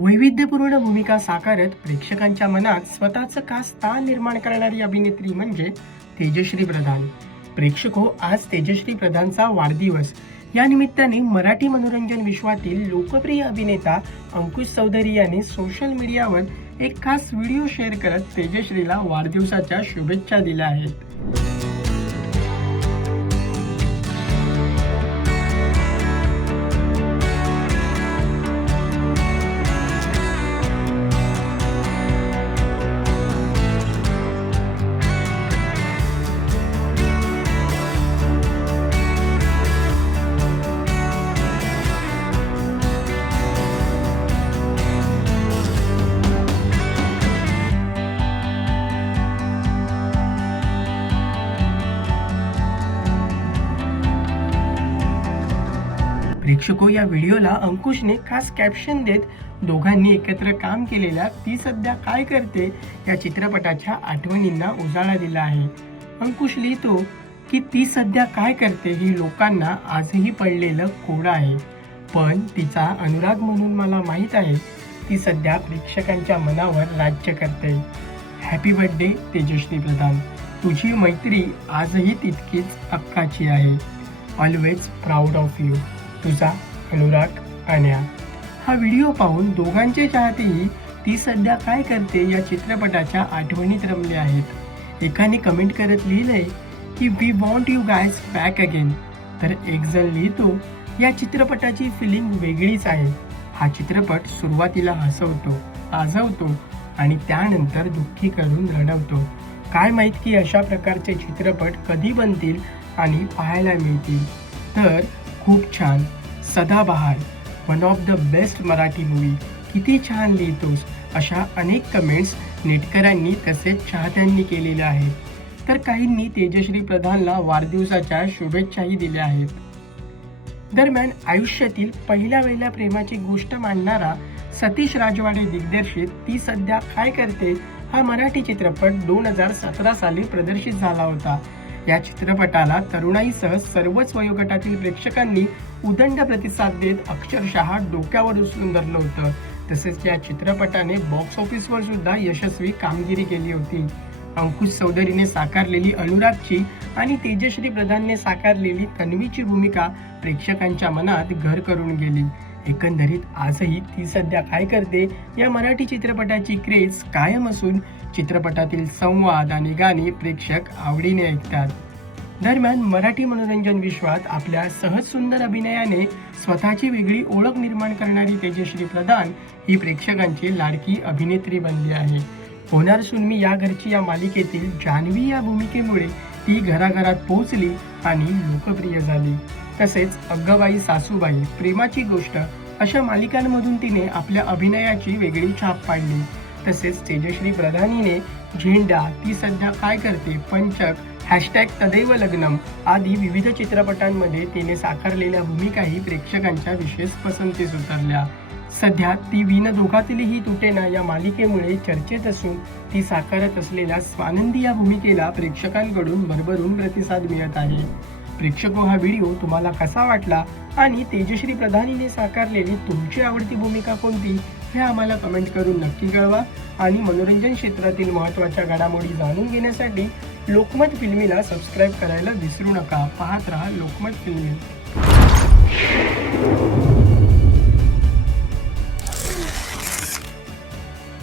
वैविध्यपूर्ण भूमिका साकारत प्रेक्षकांच्या मनात स्वतःचं खास स्थान निर्माण करणारी अभिनेत्री म्हणजे तेजश्री प्रधान. प्रेक्षक हो, आज तेजश्री प्रधानचा वाढदिवस. या निमित्ताने मराठी मनोरंजन विश्वातील लोकप्रिय अभिनेता अंकुश चौधरी यांनी सोशल मीडियावर एक खास व्हिडिओ शेअर करत तेजश्रीला वाढदिवसाच्या शुभेच्छा दिल्या आहेत. प्रेक्षको, या व्हिडिओला अंकुशने खास कॅप्शन देत दोघांनी एकत्र काम केलेल्या ती सध्या काय करते या चित्रपटाच्या आठवणींना उजाळा दिला आहे. अंकुश लिहितो की ती सध्या काय करते ही लोकांना आजही पडलेलं कोडं आहे, पण तिचा अनुराग म्हणून मला माहीत आहे ती सध्या प्रेक्षकांच्या मनावर राज्य करते. Happy birthday Tejashri Pradhan. तुझी मैत्री आजही तितकीच हक्काची आहे. Always proud of you. तुझा अनुराग अन्या. हा व्हिडिओ पाहून दोघांचे चाहतेही ती सध्या काय करते या चित्रपटाच्या आठवणीत रमले आहेत. एकाने कमेंट करत लिहिलंय की we want you guys back again, तर एक जण लिहितो या चित्रपटाची फिलिंग वेगळीच आहे. हा चित्रपट सुरुवातीला हसवतो, लाजवतो आणि त्यानंतर दुःखी करून रडवतो. काय माहित की अशा प्रकारचे चित्रपट कधी बनतील आणि पाहायला मिळतील. तर खूप छान, सदाबहार, one of the best Marathi movie. किती छान लिहितोस, अशा अनेक कमेंट्स नेटकरांनी तसेच चाहत्यांनी केलेल्या आहेत. तर काहींनी तेजश्री प्रधानला वाढदिवसाच्या शुभेच्छाही दिल्या आहेत. दरम्यान आयुष्यातील पहिल्या प्रेमाची गोष्ट मांडणारा सतीश राजवाडे दिग्दर्शित ती सध्या काय करते हा मराठी चित्रपट 2017 साली प्रदर्शित झाला होता. या चित्रपटाला तरुणाईसह सर्वच वयोगटातील प्रेक्षकांनी उदंड प्रतिसाद देत अक्षरशः डोक्यावर उचलून धरलं होतं. तसेच या चित्रपटाने बॉक्स ऑफिसवर सुद्धा यशस्वी कामगिरी केली होती. अंकुश चौधरीने साकारलेली अनुरागची आणि तेजश्री प्रधानने साकारलेली तन्वीची भूमिका प्रेक्षकांच्या मनात घर करून गेली. एकंदरीत आजही ती सध्या काय करते या मराठी चित्रपटाची क्रेज कायम असून चित्रपटातील संवाद आणि गाणी प्रेक्षक आवडीने ऐकतात. दरम्यान मराठी मनोरंजन विश्वात आपल्या सहज सुंदर अभिनयाने स्वतःची वेगळी ओळख निर्माण करणारी तेजश्री प्रधान ही प्रेक्षकांची लाडकी अभिनेत्री बनली आहे. होणार सून मी या घरची या मालिकेतील जान्हवी या भूमिकेमुळे ती घराघरात पोहोचली आणि लोकप्रिय झाली. तसेच अग्गबाई सासूबाई, प्रेमाची गोष्ट अशा मालिकांमधून तिने आपल्या अभिनयाची वेगळी छाप पाडली. तसेच तेजश्री प्रधानीने झेंडा, ती सध्या काय करते, पंचक, #तदैव लग्नम आदी विविध चित्रपटांमध्ये तिने साकारलेल्या भूमिकाही प्रेक्षकांच्या विशेष पसंतीस उतरल्या. सध्या ती विन दोघातीलही तुटेना या मालिकेमुळे चर्चेत असून ती साकारत असलेल्या स्वानंदी या भूमिकेला प्रेक्षकांकडून भरभरून प्रतिसाद मिळत आहे. प्रेक्षको, हा व्हिडिओ तुम्हाला कसा वाटला आणि तेजश्री प्रधानीने साकारलेली तुमची आवडती भूमिका कोणती हे आम्हाला कमेंट करून नक्की कळवा. आणि मनोरंजन क्षेत्रातील महत्त्वाच्या घडामोडी जाणून घेण्यासाठी लोकमत फिल्मीला सबस्क्राईब करायला विसरू नका. पाहत रहा लोकमत फिल्मी.